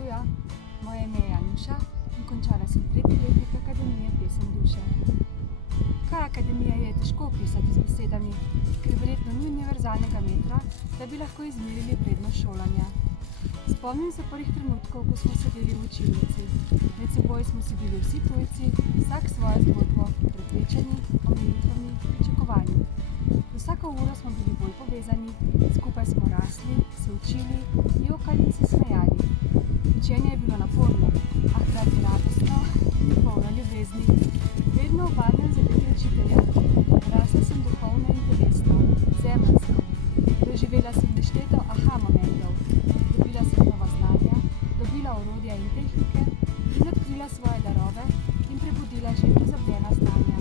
Živijo, moje ime je Anuša in končala sem 3. letnik Akademije Pesem duše. Kaj akademija je, težko opisati z besedami, ker verjetno ni univerzalnega metra, da bi lahko izmerili vrednost šolanja. Spomnim se prvih trenutkov, ko smo sedeli v učilnici. Med seboj smo si bili vsi tujci, vsak svojo zgodbo, prepričani, omejitvami, pričakovanji. Vsako uro smo bili bolj povezani, skupaj smo rasli, se učili, jokali in se smejali. Učenje je bilo naporno, a hkrati radostno in polno ljubezni. Vedno obadnem za ljudi učitelja. Rasla sem duhovno in telesno, zemeljsko. Doživela sem nešteto aha momentov. Dobila sem nova znanja, dobila orodja in tehnike in odkrila svoje darove in prebudila že pozabljena znanja.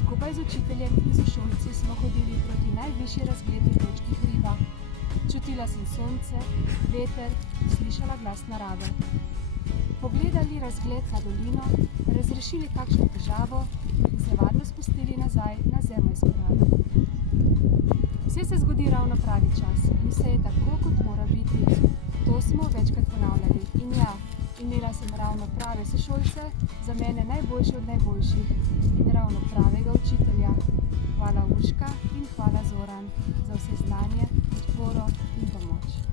Skupaj z učiteljem in sošolci smo hodili proti najvišji razgledi točki hriba. Čutila sem sonce, veter, slišala glas narave. Pogledali razgled na dolino, razrešili kakšno težavo in se varno spustili nazaj na zemeljsko raven. Vse se zgodi ravno pravi čas in vse je tako, kot mora biti. To smo večkrat ponavljali in ja, imela sem ravno prave sošolce, za mene najboljši od najboljših in ravno pravega učitelja. Hvala Urška in hvala Zoran za vse znanje, podporo in pomoč.